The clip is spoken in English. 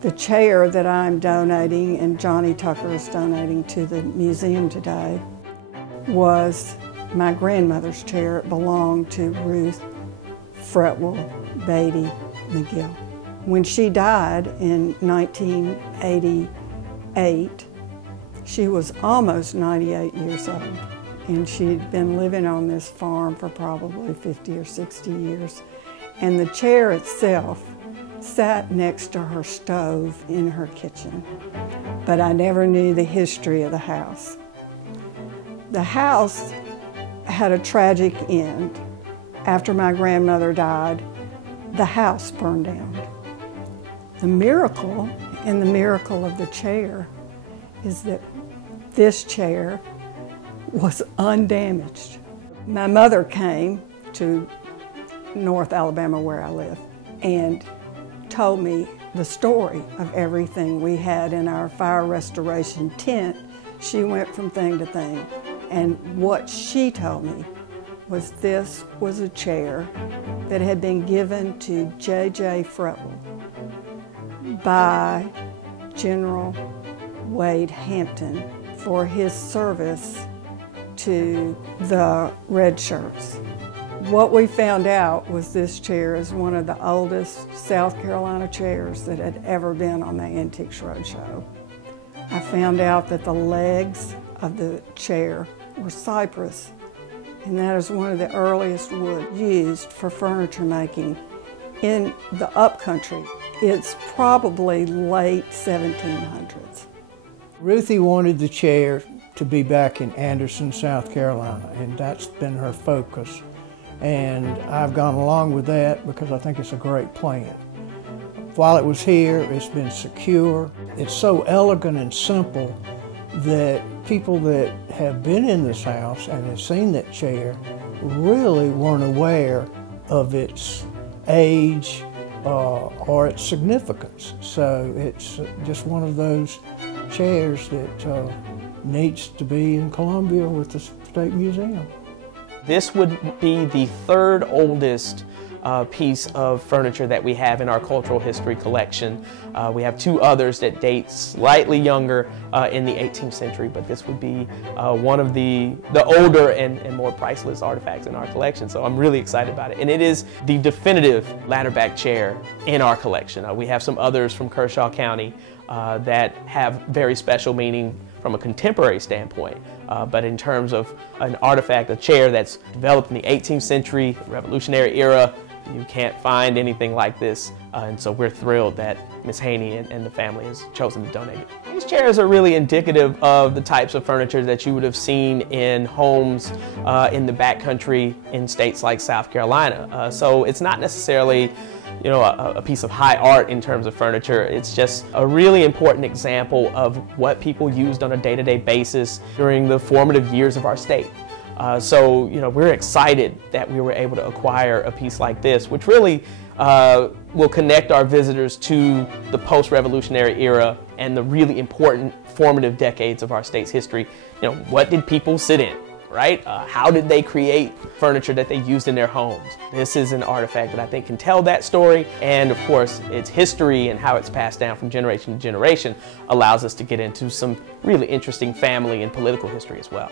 The chair that I'm donating, and Johnny Tucker is donating to the museum today, was my grandmother's chair. It belonged to Ruth Fretwell Beatty McGill. When she died in 1988, she was almost 98 years old, and she'd been living on this farm for probably 50 or 60 years. And the chair itself sat next to her stove in her kitchen, but I never knew the history of the house. The house had a tragic end. After my grandmother died, the house burned down. The miracle, and the miracle of the chair, is that this chair was undamaged. My mother came to North Alabama, where I live, and told me the story of everything we had in our fire restoration tent. She went from thing to thing, and what she told me was this was a chair that had been given to J.J. Fretwell by General Wade Hampton for his service to the Red Shirts. What we found out was this chair is one of the oldest South Carolina chairs that had ever been on the Antiques Roadshow. I found out that the legs of the chair were cypress, and that is one of the earliest wood used for furniture making in the upcountry. It's probably late 1700s. Ruthie wanted the chair to be back in Anderson, South Carolina, and that's been her focus. And I've gone along with that because I think it's a great plan. While it was here, it's been secure. It's so elegant and simple that people that have been in this house and have seen that chair really weren't aware of its age or its significance. So it's just one of those chairs that needs to be in Columbia with the State Museum. This would be the third oldest piece of furniture that we have in our cultural history collection. We have two others that date slightly younger in the 18th century, but this would be one of the older and more priceless artifacts in our collection. So I'm really excited about it. And it is the definitive ladderback chair in our collection. We have some others from Kershaw County that have very special meaning from a contemporary standpoint, but in terms of an artifact, a chair that's developed in the 18th century, Revolutionary era, you can't find anything like this, and so we're thrilled that Ms. Haney and the family has chosen to donate it. These chairs are really indicative of the types of furniture that you would have seen in homes in the backcountry in states like South Carolina. So it's not necessarily a piece of high art in terms of furniture. It's just a really important example of what people used on a day-to-day basis during the formative years of our state. So we're excited that we were able to acquire a piece like this, which really will connect our visitors to the post-revolutionary era and the really important formative decades of our state's history. What did people sit in? Right? How did they create furniture that they used in their homes? This is an artifact that I think can tell that story, and of course its history and how it's passed down from generation to generation allows us to get into some really interesting family and political history as well.